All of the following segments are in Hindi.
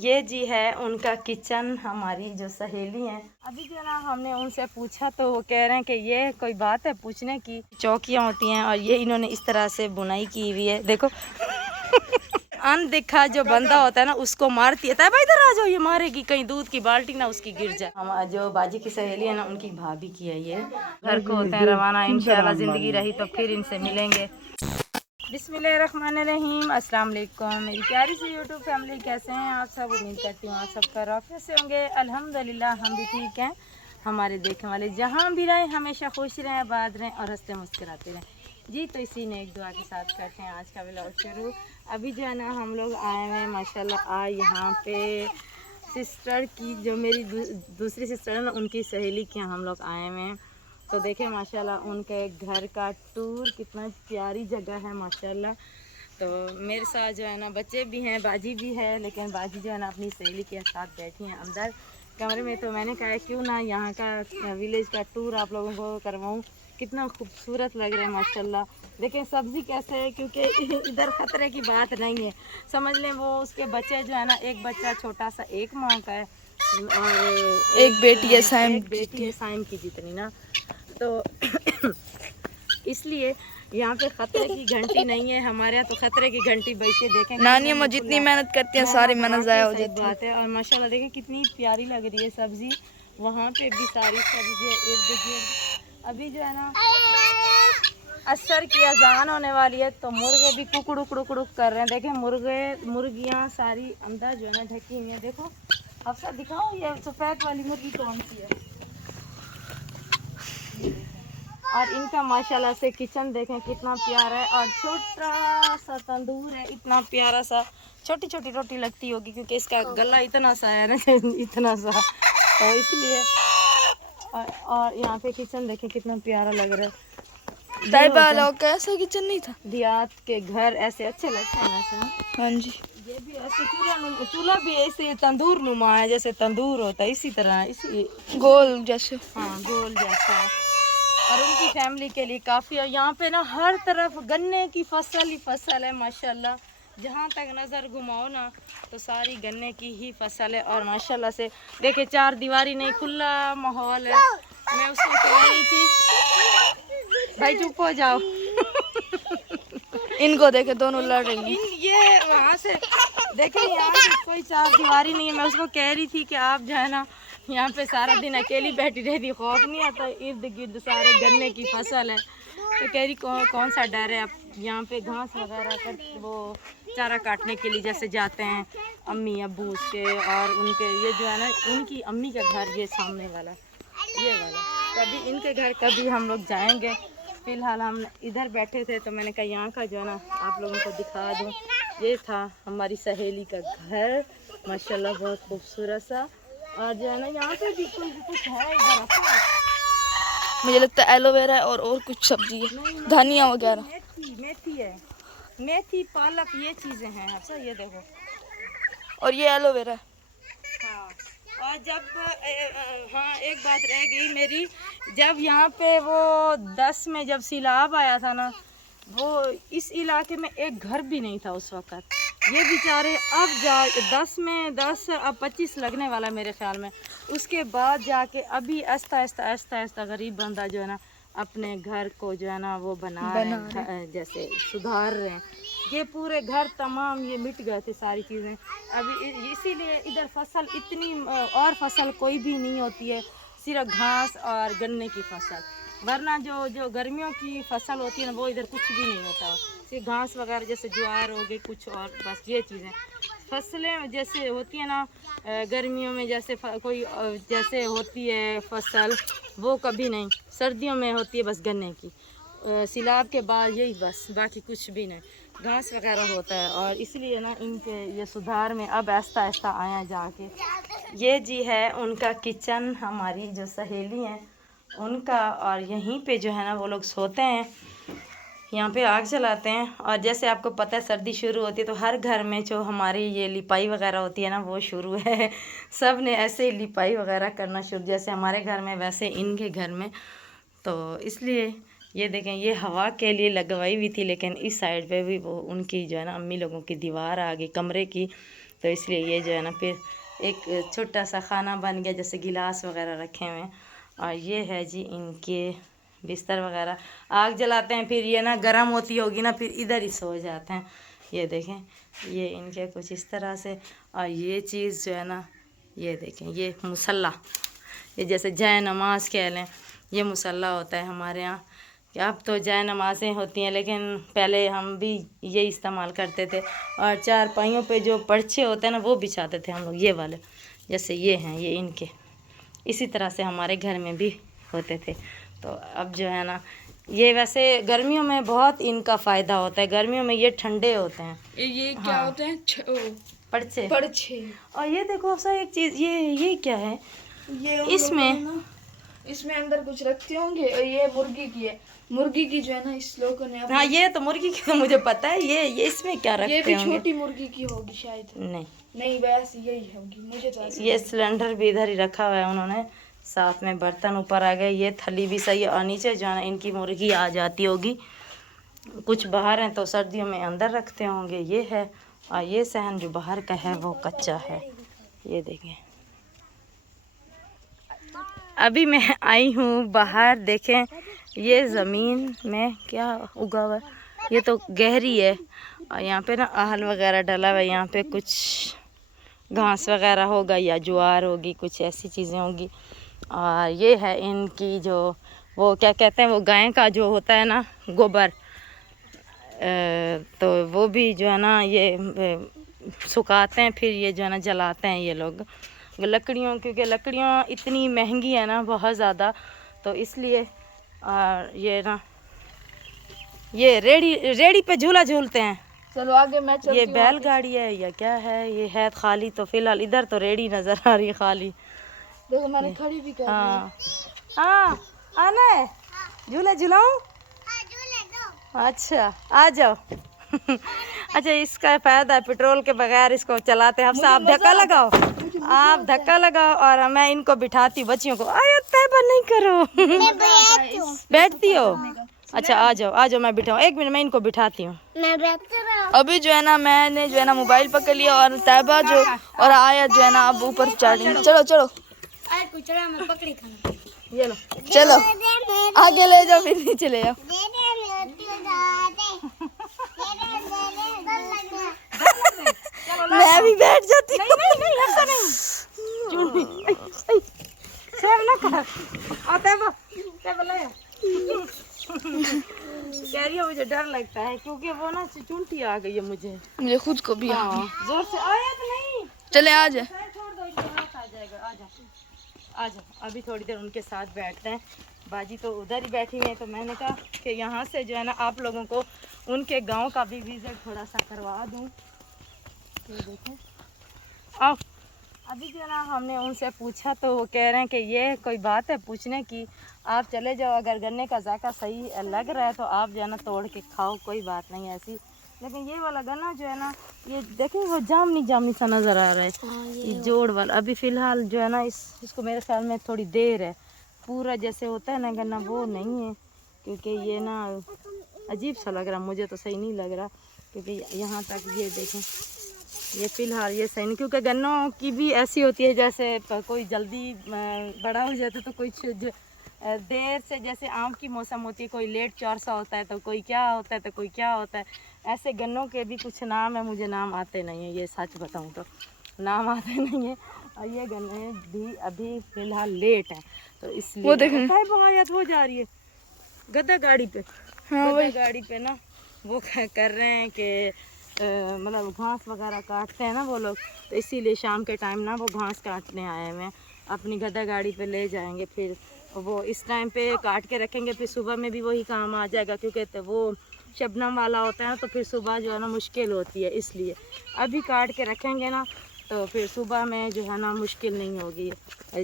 ये जी है उनका किचन। हमारी जो सहेली हैं, अभी जो ना हमने उनसे पूछा तो वो कह रहे हैं कि ये कोई बात है पूछने की, चौकियाँ होती हैं और ये इन्होंने इस तरह से बुनाई की हुई है। देखो अनदेखा जो बंदा होता है ना उसको मारती है। भाई इधर आ जाओ, ये मारेगी, कहीं दूध की बाल्टी ना उसकी गिर जाए। हम जो बाजी की सहेली है ना उनकी भाभी की है ये। घर को होते हैं रवाना, इंशाल्लाह जिंदगी रही तो फिर इनसे मिलेंगे। बिस्मिल्लाहिर्रहमानिर्रहीम। अस्सलाम वालेकुम मेरी प्यारी सी यूट्यूब फैमिली, कैसे हैं आप सब? उम्मीद करती हूँ आप सब खैरियत से होंगे। अल्हम्दुलिल्लाह हम भी ठीक हैं। हमारे देखने वाले जहाँ भी रहें हमेशा खुश रहें, आबाद रहें और हंसते मुस्कुराते रहें जी। तो इसी ने एक दुआ के साथ करते हैं आज का व्लॉग शुरू। अभी जो है ना हम लोग आए हैं माशाल्लाह यहाँ पे सिस्टर की, जो मेरी दूसरी सिस्टर है ना उनकी सहेली के यहाँ हम लोग आए हुए हैं। तो देखें माशाल्लाह उनके घर का टूर, कितना प्यारी जगह है माशाल्लाह। तो मेरे साथ जो है ना बच्चे भी हैं, बाजी भी है, लेकिन बाजी जो है ना अपनी सहेली के साथ बैठी हैं अंदर कमरे में। तो मैंने कहा क्यों ना यहाँ का विलेज का टूर आप लोगों को करवाऊँ। कितना खूबसूरत लग रहा है माशाल्लाह। देखें सब्ज़ी कैसे है, क्योंकि इधर ख़तरे की बात नहीं है, समझ लें। वो उसके बच्चे जो है ना, एक बच्चा छोटा सा एक माह का है और एक बेटी है साइम, एक बेटी है साइम की जितनी ना। तो इसलिए यहाँ पे खतरे की घंटी नहीं है। हमारे यहाँ तो खतरे की घंटी बजती है। देखें नानी अम्मा जितनी मेहनत करती हैं सारी मेहनत ज़ाया हो जाती है। बात है। और माशाल्लाह देखें कितनी प्यारी लग रही है सब्ज़ी। वहाँ पे भी सारी सब्ज़ी है इर्द गिर्द। अभी जो है ना असर की अजान होने वाली है तो मुर्गे भी कुकड़ू कुड़ुक कर रहे हैं। देखें मुर्गियाँ सारी अंदर जो है ना ढकी हुई हैं। देखो अफसर दिखाओ ये सफ़ेद वाली मुर्गी कौन सी है। और इनका माशाल्लाह से किचन देखें कितना प्यारा है और छोटा सा तंदूर है, इतना प्यारा सा। छोटी छोटी रोटी लगती होगी क्योंकि इसका गला इतना सा है ना इतना सा, तो इसलिए। और यहाँ पे किचन देखें कितना प्यारा लग रहा है। कैसा किचन नहीं था, देहात के घर ऐसे अच्छे लगते हैं वैसे। हाँ जी, ये भी ऐसे चूल्हा भी ऐसे तंदूर नुमा है, जैसे तंदूर होता है इसी तरह, इसी गोल जैसे। हाँ गोल जैसा। और उनकी फैमिली के लिए काफ़ी। और यहाँ पे ना हर तरफ गन्ने की फसल ही फसल है माशाल्लाह। जहाँ तक नज़र घुमाओ ना तो सारी गन्ने की ही फसल है। और माशाल्लाह से देखे चार दीवारी नहीं, खुला माहौल है। मैं उसको कह रही थी भाई चुप हो जाओ इनको देखे दोनों लड़ रही हैं। ये वहाँ से देखे यहाँ पे कोई चार दीवारी नहीं है। मैं उसको कह रही थी कि आप जो है ना यहाँ पे सारा दिन अकेली बैठी रहती, खौफ नहीं आता? इर्द गिर्द सारे गन्ने की फसल है। तो कह रही कौन सा डर है। आप यहाँ पे घास वगैरह कर वो चारा काटने के लिए जैसे जाते हैं अम्मी अब्बू उसके, और उनके ये जो है ना उनकी अम्मी का घर ये सामने वाला, ये वाला। कभी इनके घर कभी हम लोग जाएंगे। फ़िलहाल हम इधर बैठे थे तो मैंने कहा यहाँ का जो है ना आप लोगों को दिखा दूँ। ये था हमारी सहेली का घर माशाल्लाह, बहुत खूबसूरत सा। और जो है ना यहाँ पे भी कुछ है इधर ऐसा। मुझे लगता है एलोवेरा है और कुछ सब्जी है, धनिया वगैरह। मेथी है, मेथी पालक ये चीज़ें हैं। अच्छा ये देखो, और ये एलोवेरा। हाँ। और जब हाँ एक बात रह गई मेरी, जब यहाँ पे वो 10 में जब सैलाब आया था ना, वो इस इलाके में एक घर भी नहीं था उस वक़्त। ये बेचारे अब 10 में 10 अब 25 लगने वाला मेरे ख्याल में। उसके बाद जाके अभी आहिस्ता आहिस्ता गरीब बंदा जो है ना अपने घर को जो है ना वो बना रहे हैं, जैसे सुधार रहे हैं। ये पूरे घर तमाम ये मिट गए थे सारी चीज़ें। अभी इसीलिए इधर फसल इतनी और फसल कोई भी नहीं होती है, सिर्फ घास और गन्ने की फसल। वरना जो गर्मियों की फसल होती है ना वो इधर कुछ भी नहीं होता, सिर्फ घास वगैरह जैसे ज्वार हो गई कुछ, और बस ये चीज़ें। फसलें जैसे होती है ना गर्मियों में जैसे कोई जैसे होती है फसल, वो कभी नहीं। सर्दियों में होती है बस गन्ने की। सैलाब के बाद यही बस, बाकी कुछ भी नहीं, घास वगैरह होता है। और इसलिए ना इनके ये सुधार में अब आहिस्ता आहिस्ता आया जाके। ये जी है उनका किचन, हमारी जो सहेली हैं उनका। और यहीं पे जो है ना वो लोग सोते हैं, यहाँ पे आग जलाते हैं। और जैसे आपको पता है सर्दी शुरू होती है तो हर घर में जो हमारी ये लिपाई वगैरह होती है ना वो शुरू है। सब ने ऐसे ही लिपाई वगैरह करना शुरू, जैसे हमारे घर में वैसे इनके घर में। तो इसलिए ये देखें ये हवा के लिए लगवाई हुई थी, लेकिन इस साइड पे भी वो उनकी जो है ना अम्मी लोगों की दीवार आ गई कमरे की, तो इसलिए ये जो है ना फिर एक छोटा सा खाना बन गया, जैसे गिलास वगैरह रखे हुए हैं। और ये है जी इनके बिस्तर वगैरह। आग जलाते हैं, फिर ये ना गर्म होती होगी ना, फिर इधर ही सो जाते हैं। ये देखें, ये इनके कुछ इस तरह से। और ये चीज़ जो है ना, ये देखें, ये मुसल्ला, ये जैसे जय नमाज कह लें, ये मुसल्ला होता है हमारे यहाँ। कि अब तो जय नमाज़ें होती हैं, लेकिन पहले हम भी ये इस्तेमाल करते थे। और चारपाइयों पे जो पर्चे होते हैं ना, वो बिछाते थे हम लोग, ये वाले, जैसे ये हैं, ये इनके इसी तरह से हमारे घर में भी होते थे। तो अब जो है ना, ये वैसे गर्मियों में बहुत इनका फ़ायदा होता है। गर्मियों में ये ठंडे होते हैं। ये क्या होते हैं? पर्चे। पर्चे। और ये देखो सा एक चीज़, ये क्या है? ये इसमें अंदर कुछ रखते होंगे। और ये मुर्गी की है, मुर्गी की जो है ना, इस लोगों ने हाँ, ये तो मुर्गी की तो मुझे पता है। ये इसमें क्या रखते ये भी होंगे? छोटी मुर्गी की होगी शायद। नहीं वैसे यही होगी, मुझे तो ऐसे। ये सिलेंडर भी इधर ही रखा हुआ है उन्होंने, साथ में बर्तन ऊपर आ गए। ये थली भी सही है। और नीचे जो है ना, इनकी मुर्गी आ जाती होगी। कुछ बाहर हैं तो सर्दियों में अंदर रखते होंगे। ये है। और ये सहन जो बाहर का है वो कच्चा है। ये देखें, अभी मैं आई हूँ बाहर। देखें, ये ज़मीन में क्या उगा हुआ है, ये तो गहरी है। और यहाँ पे ना आहल वगैरह डला हुआ है। यहाँ पे कुछ घास वगैरह होगा या ज्वार होगी, कुछ ऐसी चीज़ें होंगी। और ये है इनकी जो, वो क्या कहते हैं, वो गाय का जो होता है ना, गोबर, तो वो भी जो है ना, ये सुखाते हैं, फिर ये जो है ना जलाते हैं ये लोग लकड़ियों, क्योंकि लकड़ियाँ इतनी महंगी है ना, बहुत ज़्यादा। तो इसलिए और ये ना, ये रेड़ी पे झूला झूलते हैं। चलो आगे मैं चलती ये हूँ। बैलगाड़ी है या क्या है? ये है खाली। तो फिलहाल इधर तो रेड़ी नज़र आ रही है खाली। देखो मैंने खड़ी भी कर दी। हाँ हाँ, आना है? झूला झूलाऊं? अच्छा, आ जाओ। अच्छा, इसका फ़ायदा है, पेट्रोल के बगैर इसको चलाते हैं। आप धक्का लगाओ, आप धक्का लगाओ और मैं इनको बिठाती हूँ बच्चियों को। आया तैबा नहीं करो। बैठती हो? अच्छा, आ जाओ मैं बिठाऊँ। एक मिनट, मैं इनको बिठाती हूँ। अभी जो है ना, मैंने जो है ना मोबाइल पकड़ लिया और तैबा जो और आया जो है ना, अब ऊपर चढ़। चलो ये लो, चलो आगे ले जाओ, फिर नीचे ले जाओ। मैं भी बैठ जाती हूँ। नहीं ऐसा नहीं। सेव ना कर। कह रही है मुझे डर लगता है, क्योंकि वो ना चुनटी आ गई है मुझे खुद को भी। हाँ, जोर से आया तो नहीं। चले आ जा। छोड़ दो, इसके हाथ आ जाएगा। आ जाओ। अभी थोड़ी देर उनके साथ बैठते हैं। बाजी तो उधर ही बैठी है, तो मैंने कहा कि यहाँ से जो है ना, आप लोगों को उनके गांव का भी विजिट थोड़ा सा करवा दूँ। ये देखें, आओ। अभी जो है ना, हमने उनसे पूछा तो वो कह रहे हैं कि ये कोई बात है पूछने की, आप चले जाओ, अगर गन्ने का जायका सही लग रहा है तो आप जो है ना तोड़ के खाओ, कोई बात नहीं ऐसी। लेकिन ये वाला गन्ना जो है ना, ये देखें, वो जामनी सा नज़र आ रहा है। ये जोड़ वाला अभी फ़िलहाल जो है ना, इसको मेरे ख्याल में थोड़ी देर है। पूरा जैसे होता है ना गन्ना, वो नहीं है, क्योंकि ये ना अजीब सा लग रहा, मुझे तो सही नहीं लग रहा। क्योंकि यहाँ तक ये देखें, ये फ़िलहाल ये सही नहीं, क्योंकि गन्नों की भी ऐसी होती है, जैसे कोई जल्दी बड़ा हो जाता है तो कुछ देर से, जैसे आम की मौसम होती है, कोई लेट चौरसा होता है, तो कोई क्या होता है, तो कोई क्या होता है। ऐसे गन्नों के भी कुछ नाम है, मुझे नाम आते नहीं है, ये सच बताऊँ तो नाम आते नहीं है। और ये गन्ने भी अभी फ़िलहाल लेट हैं, तो इसलिए वो देखें, बगावत हो जा रही है गद्दा गाड़ी पे। हाँ, गद्दा गाड़ी पे ना वो कर रहे हैं कि मतलब घास वगैरह काटते हैं ना वो लोग, तो इसीलिए शाम के टाइम ना वो घास काटने आए हुए हैं। अपनी गद्दा गाड़ी पे ले जाएंगे, फिर वो इस टाइम पे काट के रखेंगे, फिर सुबह में भी वही काम आ जाएगा, क्योंकि तो वो शबनम वाला होता है ना, तो फिर सुबह जो है ना मुश्किल होती है। इसलिए अभी काट के रखेंगे ना, तो फिर सुबह में जो है ना मुश्किल नहीं होगी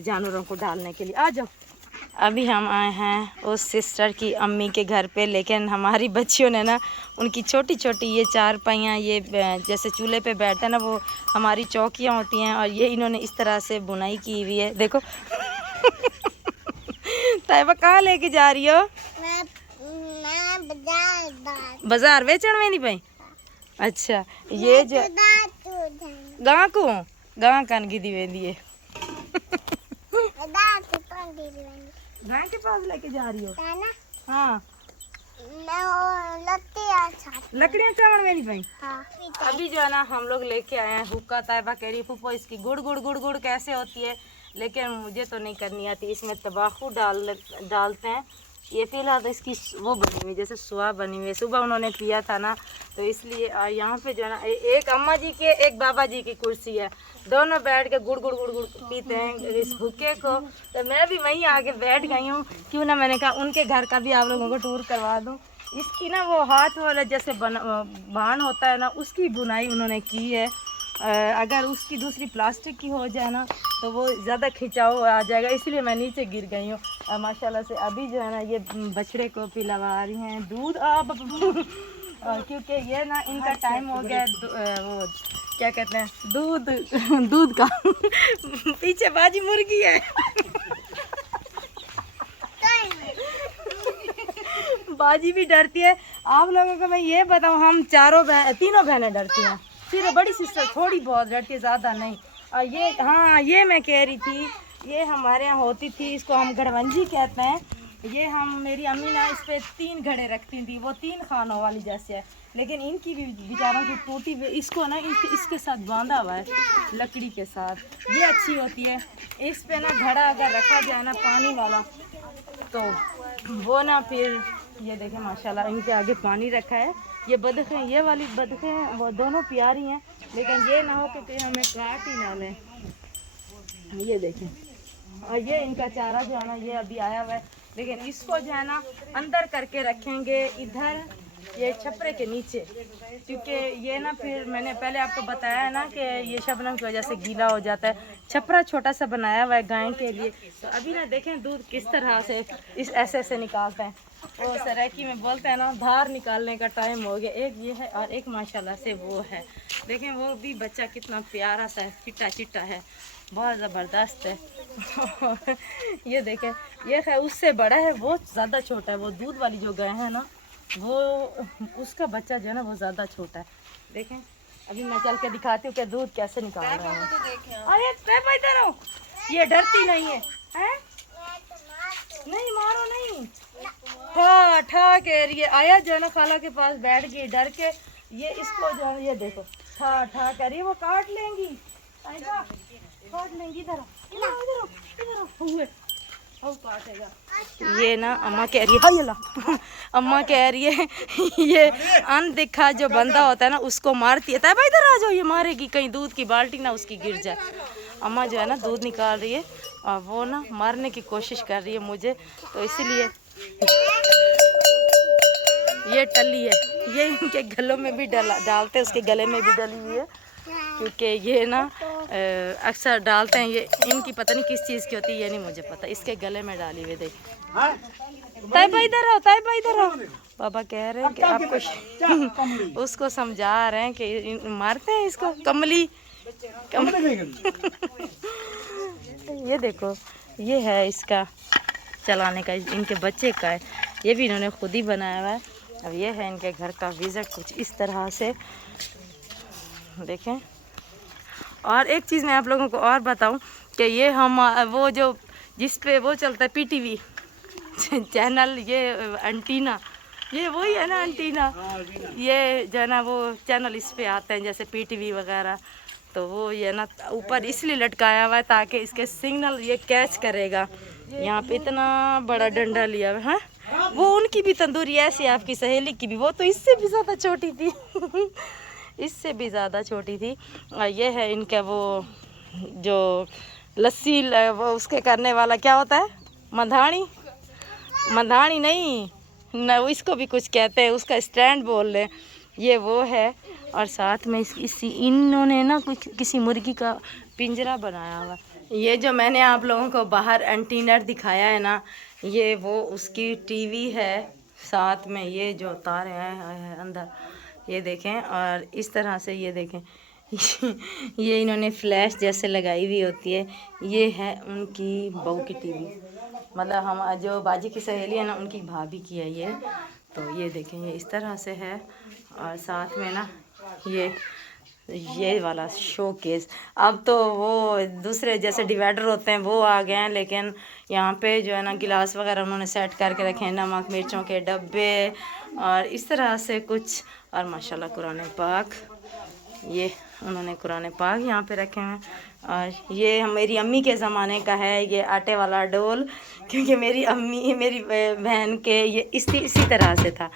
जानवरों को डालने के लिए। आ जाओ। अभी हम आए हैं उस सिस्टर की अम्मी के घर पे, लेकिन हमारी बच्चियों ने ना उनकी छोटी छोटी ये चारपाइयाँ, ये जैसे चूल्हे पे बैठते हैं ना, वो हमारी चौकियाँ होती हैं, और ये इन्होंने इस तरह से बुनाई की हुई है। देखो तैयबा कहाँ लेके जा रही हो? बाजार बेचण में नहीं पाई। अच्छा, ये जो गां को गां कन गिदी वेंदी है। गां के पास लेके जा रही हो? हाँ लकड़ियाँ चावड़ में नहीं भाई। अभी जो है ना हम लोग लेके आए हैं हुक्का। तैयबा कह रही फूफो इसकी गुड़ गुड़ गुड़ गुड़ कैसे होती है, लेकिन मुझे तो नहीं करनी आती। इसमें तंबाकू डालते हैं। ये फिलहाल तो इसकी वो बनी हुई जैसे सुहा बनी हुई है, सुबह उन्होंने पिया था ना, तो इसलिए यहाँ पे जो है ना एक अम्मा जी के एक बाबा जी की कुर्सी है, दोनों बैठ के गुड़ गुड़ गुड़ गुड़ पीते हैं इस हुक्के को। तो मैं भी वहीं आके बैठ गई हूँ, क्यों ना मैंने कहा उनके घर का भी आप लोगों को टूर करवा दूँ। इसकी ना वो हाथ वाला जैसे बाण होता है ना, उसकी बुनाई उन्होंने की है। अगर उसकी दूसरी प्लास्टिक की हो जाए ना तो वो ज़्यादा खिंचाव आ जाएगा, इसलिए मैं नीचे गिर गई हूँ। माशाल्लाह से अभी जो है ना ये बछड़े को पिलवा रही हैं दूध। क्योंकि ये ना इनका टाइम हो गया वो क्या कहते हैं दूध दूध का। पीछे बाजी मुर्गी है। बाजी भी डरती है। आप लोगों को मैं ये बताऊँ, हम तीनों बहनें डरती हैं, सिर्फ बड़ी सिस्टर थोड़ी बहुत डरती है, ज़्यादा नहीं। और ये हाँ ये मैं कह रही थी, ये हमारे यहाँ होती थी, इसको हम घड़वंजी कहते हैं। ये मेरी अम्मी ना इस पर 3 घड़े रखती थी, वो 3 खानों वाली जैसे है, लेकिन इनकी भी बेचारों की टूटी हुई, इसको ना इसके साथ बांधा हुआ है लकड़ी के साथ, ये अच्छी होती है। इस पे ना घड़ा अगर रखा जाए ना पानी वाला तो वो ना फिर ये देखें माशाल्लाह इनके आगे पानी रखा है। ये बतखें, ये वाली बतखें हैं वो दोनों प्यारी हैं, लेकिन ये ना हो कि हमें काट ही ना लें। ये देखें, और ये इनका चारा जो है ना ये अभी आया हुआ है, लेकिन इसको जो है ना अंदर करके रखेंगे इधर ये छपरे के नीचे, क्योंकि ये ना फिर मैंने पहले आपको बताया है ना कि ये शबनम की वजह से गीला हो जाता है। छपरा छोटा सा बनाया हुआ है गाय के लिए। तो अभी ना देखें दूध किस तरह से इस ऐसे निकालते हैं, वो सराकी में बोलते हैं ना धार निकालने का टाइम हो गया। एक ये है और एक माशाल्लाह से वो है, देखें वो भी बच्चा कितना प्यारा सा है, चिट्टा चिट्टा है, बहुत ज़बरदस्त है। ये देखें ये है उससे बड़ा है, वो ज़्यादा छोटा है। वो दूध वाली जो गाय है ना वो उसका बच्चा जो है ना वो ज़्यादा छोटा है। देखें अभी मैं चल के दिखाती हूँ कि दूध कैसे निकाल रहा है। अरे तैयबा इधर आओ, ये डरती नहीं है, हैं? नहीं मारो नहीं। हाँ ठा कह रही है, आया जो है ना खाला के पास बैठ गई डर के। ये इसको जो है ये देखो ठा ठा कर रही है, वो काट लेंगी, काट लेंगी। इधर इधर ये ना अम्मा कह रही है अम्मा कह रही है ये अनदेखा जो बंदा होता है ना उसको मारती है। तैयबा इधर आ जाओ, ये मारेगी, कहीं दूध की बाल्टी ना उसकी गिर जाए। अम्मा जो है ना दूध निकाल रही है और वो ना मारने की कोशिश कर रही है मुझे, तो इसीलिए ये टली है, ये इनके गलों में भी डालते हैं, उसके गले में भी डली हुई है, क्योंकि ये ना अक्सर डालते हैं। ये इनकी पता नहीं किस चीज़ की होती है, ये नहीं मुझे पता, इसके गले में डाली हुई देख। तैयबा इधर आओ, तैयबा इधर आओ। पापा कह रहे हैं कि आपको उसको समझा रहे हैं कि मारते हैं इसको। कमली ये देखो ये है इसका चलाने का, इनके बच्चे का है, ये भी इन्होंने खुद ही बनाया हुआ है। अब ये है इनके घर का विज़िट कुछ इस तरह से देखें। और एक चीज़ मैं आप लोगों को और बताऊं कि ये हम वो जो जिस पे वो चलता है पीटीवी चैनल, ये एंटीना, ये वही है ना एंटीना, ये जो है ना वो चैनल इस पे आते हैं जैसे पीटीवी वगैरह, तो वो ये ना ऊपर इसलिए लटकाया हुआ है ताकि इसके सिग्नल ये कैच करेगा। यहाँ पे इतना बड़ा डंडा लिया हुआ है। वो उनकी भी तंदूरी ऐसी, आपकी सहेली की भी, वो तो इससे भी ज़्यादा छोटी थी इससे भी ज़्यादा छोटी थी। और ये है इनका वो जो लस्सी वो उसके करने वाला क्या होता है, मधानी, मधानी नहीं न, इसको भी कुछ कहते हैं, उसका स्टैंड बोल रहे, ये वो है। और साथ में इन्होंने ना कुछ किसी मुर्गी का पिंजरा बनाया हुआ। ये जो मैंने आप लोगों को बाहर एंटीना दिखाया है ना, ये वो उसकी टीवी है, साथ में ये जो तारे हैं अंदर ये देखें। और इस तरह से ये देखें ये इन्होंने फ्लैश जैसे लगाई हुई होती है। ये है उनकी बहू की टीवी, मतलब हम जो बाजी की सहेली है ना उनकी भाभी की है ये। तो ये देखें ये इस तरह से है। और साथ में ना ये ये वाला शोकेस। अब तो वो दूसरे जैसे डिवाइडर होते हैं वो आ गए हैं, लेकिन यहाँ पे जो है ना गिलास वगैरह उन्होंने सेट करके रखे हैं, नमक मिर्चों के डब्बे और इस तरह से कुछ। और माशाल्लाह कुरान पाक, ये उन्होंने कुरान पाक यहाँ पे रखे हैं। और ये मेरी अम्मी के ज़माने का है ये आटे वाला डोल, क्योंकि मेरी अम्मी मेरी बहन के ये इसी तरह से था।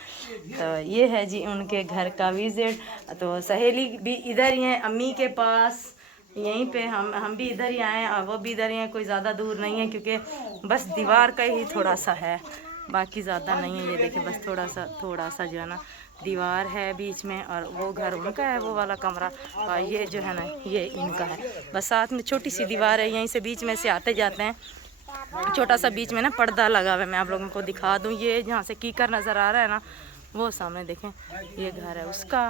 तो ये है जी उनके घर का विज़िट। तो सहेली भी इधर ही है अम्मी के पास, यहीं पे हम भी इधर ही आए और वो भी इधर ही हैं, कोई ज़्यादा दूर नहीं है, क्योंकि बस दीवार का ही थोड़ा सा है, बाकी ज़्यादा नहीं है। ये देखिए बस थोड़ा सा जो है ना दीवार है बीच में, और वो घर उनका है वो वाला कमरा, और ये जो है ना ये इनका है। बस साथ में छोटी सी दीवार है, यहीं से बीच में से आते जाते हैं, छोटा सा बीच में ना पर्दा लगा हुआ है। मैं आप लोगों को दिखा दूँ, ये जहाँ से कीकर नज़र आ रहा है ना वो सामने देखें, ये घर है उसका,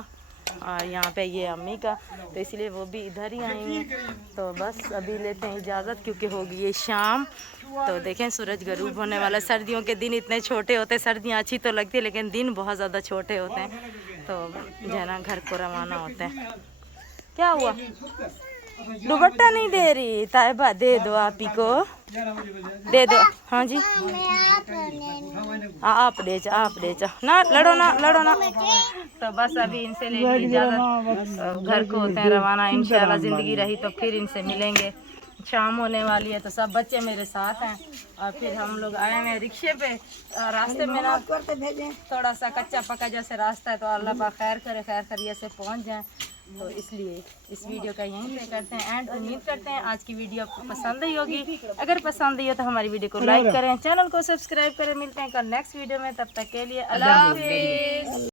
और यहाँ पे ये अम्मी का, तो इसलिए वो भी इधर ही आई हैं। तो बस अभी लेते हैं इजाज़त, क्योंकि हो गई है शाम। तो देखें सूरज गरूब होने वाला। सर्दियों के दिन इतने छोटे होते हैं, सर्दियाँ अच्छी तो लगती है लेकिन दिन बहुत ज़्यादा छोटे होते हैं। तो जो है ना घर को रवाना होते हैं। क्या हुआ? दुपट्टा नहीं दे रही ताइबा, दे दो आप ही को, दे दो। हाँ जी आप ले जा ना, लड़ो ना। तो बस अभी इनसे लेंगे इजाज़त, घर को होते हैं रवाना। इंशाल्लाह ज़िंदगी रही तो फिर इनसे मिलेंगे। शाम होने वाली है तो सब बच्चे मेरे साथ हैं, और फिर हम लोग आए हैं रिक्शे पे। रास्ते में ना थोड़ा सा कच्चा पक्का जैसे रास्ता है, तो अल्लाह पाक खैर करे, खैर खैरियत से पहुंच जाएं। तो इसलिए इस वीडियो का यहीं पे करते हैं एंड। उम्मीद करते हैं आज की वीडियो आपको पसंद आई होगी। अगर पसंद आई हो तो हमारी वीडियो को लाइक करें, चैनल को सब्सक्राइब करें। मिलते हैं कल नेक्स्ट वीडियो में, तब तक के लिए अल्लाह हाफिज़।